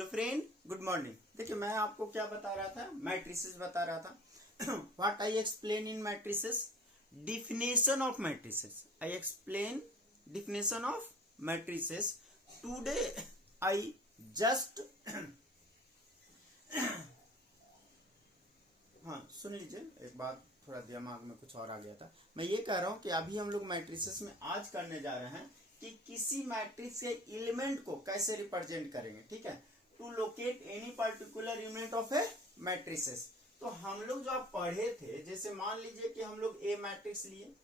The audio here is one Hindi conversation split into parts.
Hello friend, good morning. देखिए मैं आपको क्या बता रहा था, मैट्रिसेस बता रहा था। What I explain in matrices, definition of matrices. I explain definition of matrices. Today I just हाँ सुन लीजिए, एक बात थोड़ा दिमाग में कुछ और आ गया था। मैं ये कह रहा हूं कि अभी हम लोग मैट्रिसेस में आज करने जा रहे हैं कि किसी मैट्रिक्स के एलिमेंट को कैसे रिप्रेजेंट करेंगे। ठीक है, to locate any particular element of a matrices. तो हम लोग जो आप पढ़े थे, जैसे मान लीजिए कि हम लोग ए मैट्रिक्स लिए,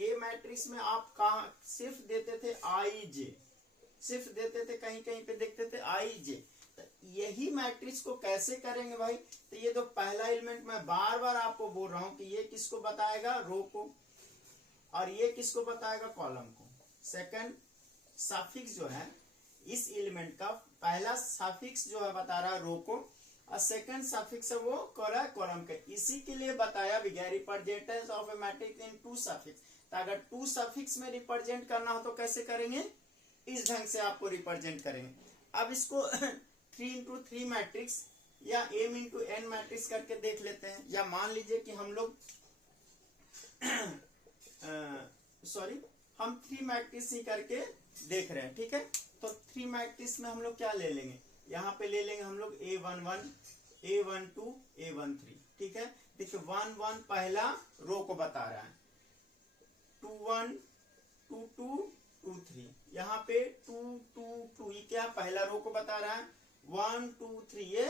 ए मैट्रिक्स में आप कहा सिर्फ देते थे आई जे, सिर्फ देते थे, कहीं कहीं पे देखते थे आई जे। तो यही मैट्रिक्स को कैसे करेंगे भाई? तो ये तो पहला एलिमेंट मैं बार बार आपको बोल रहा हूं कि ये किसको बताएगा, रो को, और ये किसको बताएगा, कॉलम को। सेकंड सफिक्स जो है इस एलिमेंट का, पहला सफिक्स जो है बता रहा है रो को, और सेकंड सफिक्स है वो कर है कॉलम के। इसी के लिए बताया भी गया representation of a matrix in two suffix. तो अगर टू सफिक्स में रिप्रेजेंट करना हो तो कैसे करेंगे, इस ढंग से आपको रिप्रेजेंट करेंगे। अब इसको 3x3 मैट्रिक्स या m इंटू n मैट्रिक्स करके देख लेते हैं। या मान लीजिए कि हम लोग हम 3 मैट्रिक्स ही करके देख रहे हैं। ठीक है, तो 3 मैट्रिक्स में हम लोग क्या ले लेंगे, यहाँ पे ले लेंगे हम लोग A11, A12, A13। ठीक है, देखिए 1 1 पहला रो को बता रहा है, 2 1 2 2 2 3, यहाँ पे 2 2 2 ये क्या पहला रो को बता रहा है, 1 2 3 ये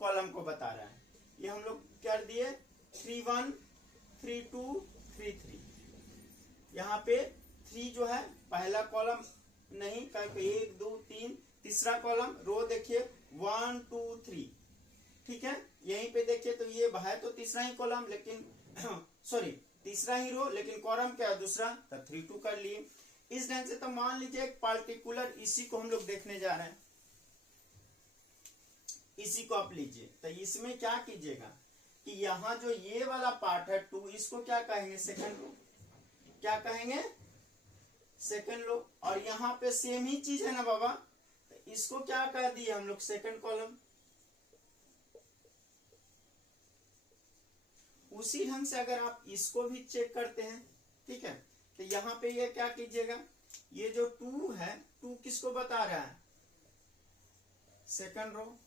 कॉलम को बता रहा है। ये हम लोग कर दिए 3 1 3 2 3 3। यहाँ पे 3 जो है पहला कॉलम नहीं, 1 2 3 तीसरा कॉलम, रो देखिए 1 2 3। ठीक है, यहीं पे देखिए तो ये है तो तीसरा ही कॉलम, लेकिन सॉरी तीसरा ही रो, लेकिन कॉलम क्या है दूसरा, तो 3 2 कर लिए इस ढंग से। तो मान लीजिए एक पार्टिकुलर इसी को हम लोग देखने जा रहे हैं, इसी को आप लीजिए। तो इसमें क्या कीजिएगा कि यहाँ जो ये वाला पार्ट है 2, इसको क्या कहेंगे, सेकंड रो। क्या कहेंगे, सेकंड रो। और यहाँ पे सेम ही चीज है ना बाबा, तो इसको क्या कह दिए हम लोग, सेकंड कॉलम। उसी ढंग से अगर आप इसको भी चेक करते हैं, ठीक है, तो यहाँ पे ये क्या कीजिएगा, ये जो 2 है, 2 किसको बता रहा है, सेकंड रो,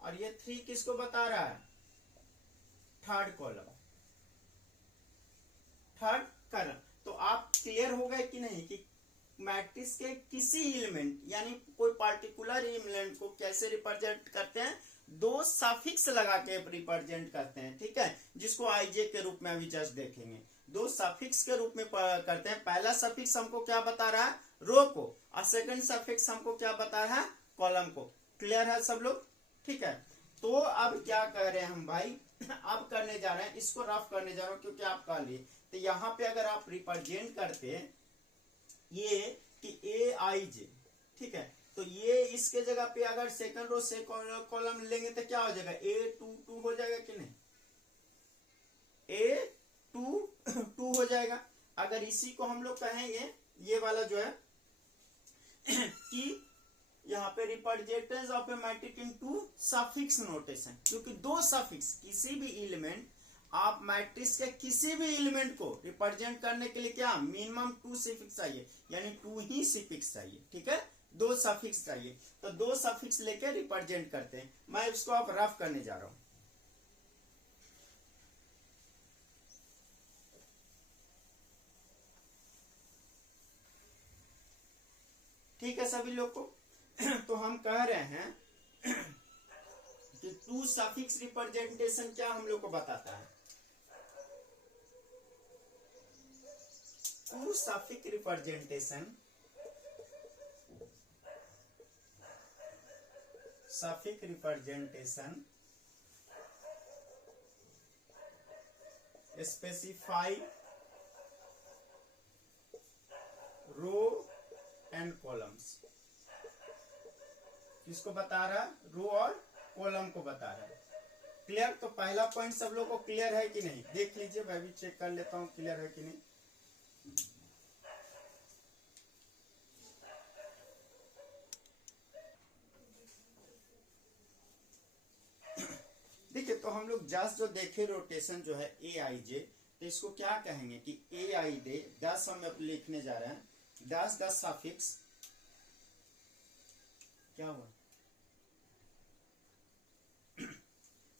और ये 3 किसको बता रहा है, थर्ड कॉलम, थर्ड कॉलम। तो आप क्लियर हो गए कि नहीं कि मैट्रिक्स के किसी एलिमेंट यानी कोई पार्टिकुलर एलिमेंट को कैसे रिप्रेजेंट करते हैं, 2 सफिक्स लगा के रिप्रेजेंट करते हैं। ठीक है, जिसको आईजे के रूप में अभी जस्ट देखेंगे। 2 सफिक्स के रूप में करते हैं। पहला सफिक्स हमको क्या बता रहा है, रो को, और सेकंड सफिक्स हमको क्या बता रहा है, कॉलम को। क्लियर है सब लोग? ठीक है, तो अब क्या कर रहे हैं हम भाई, अब करने जा रहे हैं, इसको रफ करने जा रहे हैं क्योंकि आप कर लिए। तो यहाँ पे अगर आप रिप्रेजेंट करते हैं ये कि ए आई जे, ठीक है, तो ये इसके जगह पे अगर सेकंड रो से कॉलम लेंगे तो क्या हो जाएगा, A22 हो जाएगा कि नहीं, A22 हो जाएगा। अगर इसी को हम लोग कहेंगे, ये वाला जो है कि यहाँ पे representation of a matrix in two suffix notation, क्योंकि 2 सफिक्स, किसी भी एलिमेंट आप मैट्रिक्स के किसी भी एलिमेंट को रिप्रेजेंट करने के लिए क्या मिनिमम 2 सफिक्स चाहिए, यानी 2 ही सफिक्स चाहिए। ठीक है, 2 सफिक्स चाहिए, तो 2 सफिक्स लेके रिप्रेजेंट करते हैं। मैं इसको अब रफ करने जा रहा हूं। ठीक है सभी लोग को। तो हम कह रहे हैं कि 2 सफिक्स रिप्रेजेंटेशन क्या हम लोग को बताता है, 2 suffix representation, suffix representation specify row and columns. किसको बता रहा है, रो और कॉलम को बता रहा है। क्लियर? तो पहला पॉइंट सब लोग को क्लियर है कि नहीं, देख लीजिए, मैं भी चेक कर लेता हूं क्लियर है कि नहीं। जस्ट जो देखे रोटेशन जो है ए आई जे, तो इसको क्या कहेंगे कि ए आई जे 10 हम लिखने जा रहे हैं, 10 सफिक्स क्या हुआ,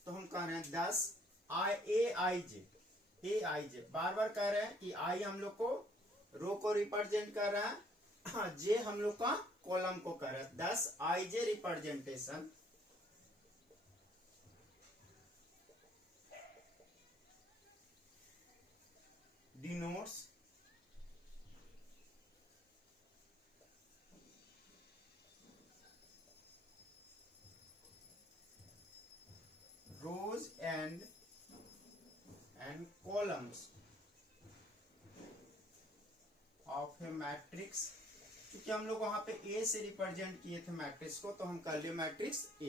तो हम कह रहे हैं 10 ए आई जे, बार बार कह रहे हैं कि आई हम लोग को रो को रिप्रेजेंट कर रहा है, जे हम लोग का कॉलम को कर रहा है। 10 I J representation denotes rows and columns of a matrix। क्योंकि हम लोग वहां पे ए से रिप्रेजेंट किए थे मैट्रिक्स को, तो हम कर लिए मैट्रिक्स ए।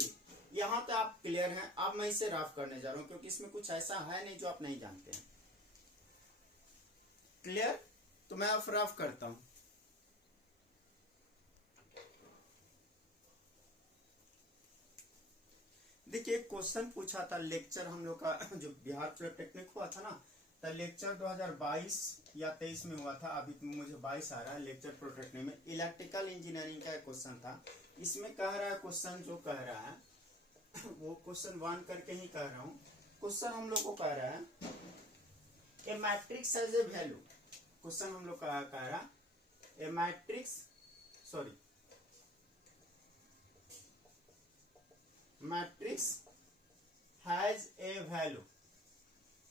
यहां तक आप क्लियर हैं? अब मैं इसे रफ करने जा रहा हूं क्योंकि इसमें कुछ ऐसा है नहीं जो आप नहीं जानते हैं। क्लियर? तो मैं अब रफ करता हूं। देखिए क्वेश्चन पूछा था लेक्चर हम लोग का जो बिहार पॉलिटेक्निक हुआ था ना, तो लेक्चर 2022 या 23 में हुआ था, अभी मुझे 22 आ रहा है। लेक्चर पॉलिटेक्निक में इलेक्ट्रिकल इंजीनियरिंग का क्वेश्चन था। इसमें कह रहा है क्वेश्चन जो कह रहा है वो क्वेश्चन 1 करके ही कह रहा हूँ। क्वेश्चन हम लोग को कह रहा है a matrix as a value. Question हम लोग कह रहा a matrix matrix has a value.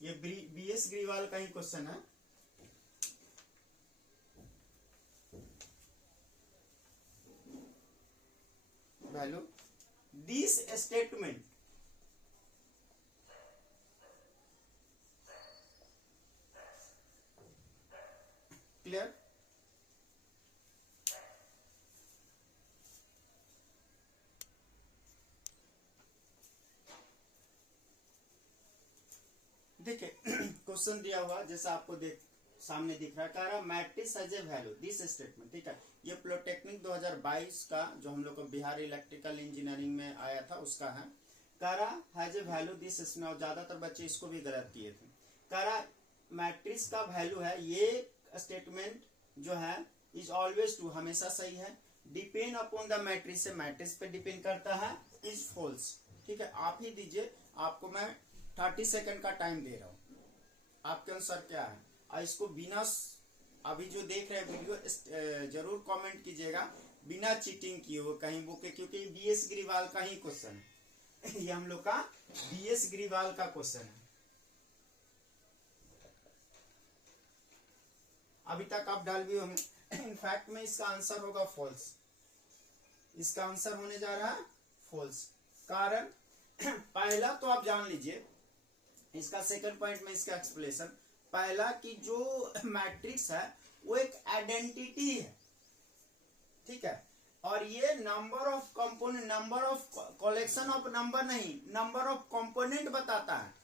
ये बीएस ग्रीवाल का ही क्वेश्चन है। Value this statement clear? देखिए क्वेश्चन दिया हुआ जैसा आपको सामने दिख रहा है, कह रहा matrix has a value this statement. ठीक है, ये पॉलिटेक्निक 2022 का जो हम लोग को बिहार इलेक्ट्रिकल इंजीनियरिंग में आया था उसका है। कह रहा has a value this statement, और ज्यादातर बच्चे इसको भी गलत किए थे। कह रहा मैट्रिक्स का वैल्यू है, ये स्टेटमेंट जो है इज ऑलवेज ट्रू, हमेशा सही है। डिपेंड अपॉन द मैट्रिक्स, से मैट्रिक्स पे डिपेंड करता है, इज फॉल्स। ठीक है, आप ही दीजिए, आपको मैं 30 सेकंड का टाइम दे रहा हूं, आपके अनुसार क्या है। और इसको बिना अभी जो देख रहे हैं वीडियो जरूर कमेंट कीजिएगा, बिना चीटिंग किए हो कहीं बुक के, क्योंकि बीएस ग्रीवाल का ही क्वेश्चन है। ये हम लोग का बीएस ग्रीवाल का क्वेश्चन है। अभी तक आप डाल भी होंगे। इनफैक्ट में इसका आंसर होगा फॉल्स, इसका आंसर होने जा रहा है फॉल्स। कारण पहला तो आप जान लीजिए, इसका सेकंड पॉइंट में इसका एक्सप्लेनेशन। पहला कि जो मैट्रिक्स है वो एक आइडेंटिटी है, ठीक है, और ये number of component, number of collection of number नहीं, नंबर ऑफ कंपोनेंट बताता है।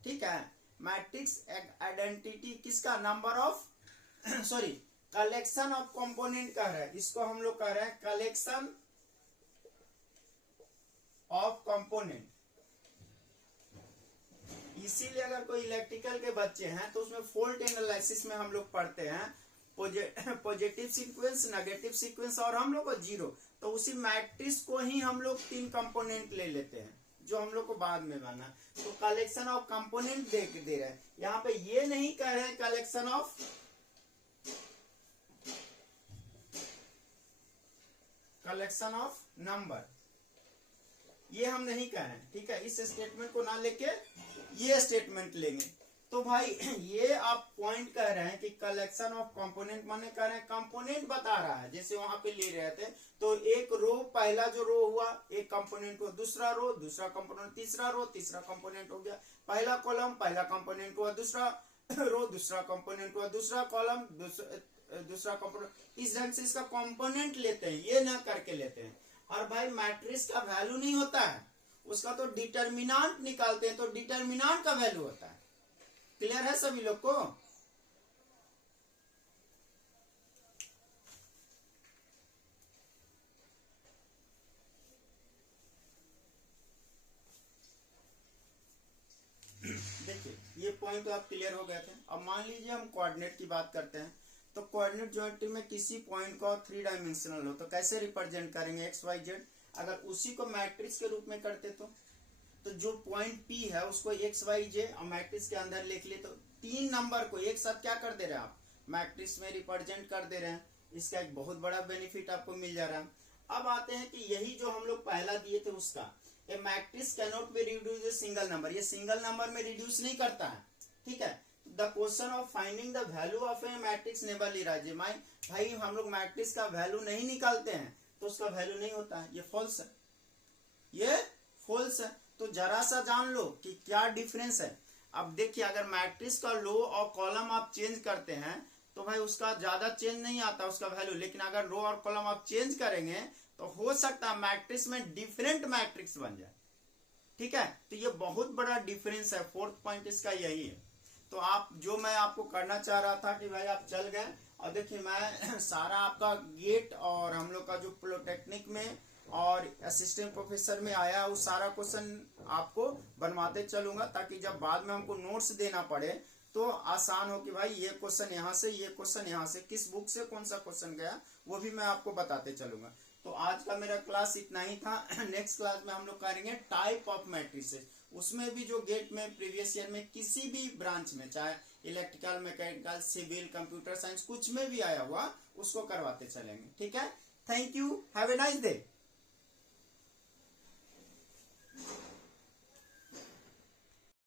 ठीक है, मैट्रिक्स एक आइडेंटिटी किसका, number of collection of component कह रहा है। इसको हम लोग कह रहे हैं कलेक्शन ऑफ कंपोनेंट। इसीलिए अगर कोई इलेक्ट्रिकल के बच्चे हैं तो उसमें फॉल्ट एनालिसिस में हम लोग पढ़ते हैं पॉजिटिव सीक्वेंस, नेगेटिव सीक्वेंस और हम लोग को जीरो। तो उसी मैट्रिक्स को ही हम लोग 3 कंपोनेंट ले लेते हैं जो हम लोग को बाद में बना। तो कलेक्शन ऑफ कंपोनेंट दे रहे हैं यहाँ पे, ये नहीं कह रहे हैं कलेक्शन ऑफ नंबर, ये हम नहीं कह रहे हैं। ठीक है, इस स्टेटमेंट को ना लेके ये स्टेटमेंट लेंगे। तो भाई ये आप पॉइंट कह रहे हैं कि कलेक्शन ऑफ कंपोनेंट माने कह रहे हैं कंपोनेंट बता रहा है। जैसे वहां पे ले रहे थे तो एक रो, पहला जो रो हुआ एक कंपोनेंट हुआ, दूसरा रो दूसरा कंपोनेंट, तीसरा रो तीसरा कंपोनेंट हो गया, पहला कॉलम पहला कंपोनेंट हुआ, दूसरा रो दूसरा कंपोनेंट हुआ, दूसरा कॉलम दूसरा कंपोनेंट। इस ढंग से इसका कंपोनेंट लेते हैं, ये ना करके लेते हैं। और भाई मैट्रिक्स का वैल्यू नहीं होता है, उसका तो डिटर्मिनेंट निकालते हैं, तो डिटर्मिनेंट का वैल्यू होता है। क्लियर है सभी लोग को? पॉइंट तो आप क्लियर हो गए थे। अब मान लीजिए हम कोऑर्डिनेट की बात करते हैं, तो कोऑर्डिनेट ज्योमेट्री में किसी पॉइंट को 3 डायमेंशनल हो तो कैसे रिप्रेजेंट करेंगे एक्स वाई जेड। अगर उसी को मैट्रिक्स के रूप में करते तो जो पॉइंट पी है उसको एक्स वाई जे और मैट्रिक्स के अंदर लिख ले, तो 3 नंबर को एक साथ क्या कर दे रहे हैं आप, मैट्रिक्स में रिप्रेजेंट कर दे रहे हैं। इसका एक बहुत बड़ा बेनिफिट आपको मिल जा रहा है। अब आते हैं कि यही जो हम लोग पहला दिए थे उसका, a matrix can not be reduce a single number, ये सिंगल नंबर में रिड्यूस नहीं करता है, ठीक है। The question of finding the value of a matrix never arise, भाई हम लोग मैट्रिक्स का वैल्यू नहीं निकालते हैं तो उसका वैल्यू नहीं होता है, ये फॉल्स है, ये फॉल्स है। तो जरा सा जान लो कि क्या डिफरेंस है। अब देखिए, अगर मैट्रिक्स का रो और कॉलम आप चेंज करते हैं तो भाई उसका ज्यादा चेंज नहीं आता उसका वैल्यू, लेकिन अगर रो और कॉलम आप चेंज करेंगे तो हो सकता है मैट्रिक्स में डिफरेंट मैट्रिक्स बन जाए, ठीक है। तो ये बहुत बड़ा डिफरेंस है, फोर्थ पॉइंट इसका यही है। तो आप जो मैं आपको करना चाह रहा था कि भाई आप चल गए, और देखिए मैं सारा आपका गेट और हम लोग का जो पॉलिटेक्निक में और असिस्टेंट प्रोफेसर में आया उस सारा क्वेश्चन आपको बनवाते चलूंगा, ताकि जब बाद में हमको नोट्स देना पड़े तो आसान हो कि भाई ये क्वेश्चन यहाँ से, ये क्वेश्चन यहाँ से, किस बुक से कौन सा क्वेश्चन गया वो भी मैं आपको बताते चलूंगा। तो आज का मेरा क्लास इतना ही था। नेक्स्ट क्लास में हम लोग करेंगे टाइप ऑफ मैट्रिसेस, उसमें भी जो गेट में प्रीवियस ईयर में किसी भी ब्रांच में, चाहे electrical, mechanical, civil, computer science, कुछ में भी आया हुआ उसको करवाते चलेंगे, ठीक है। Thank you, have a nice day.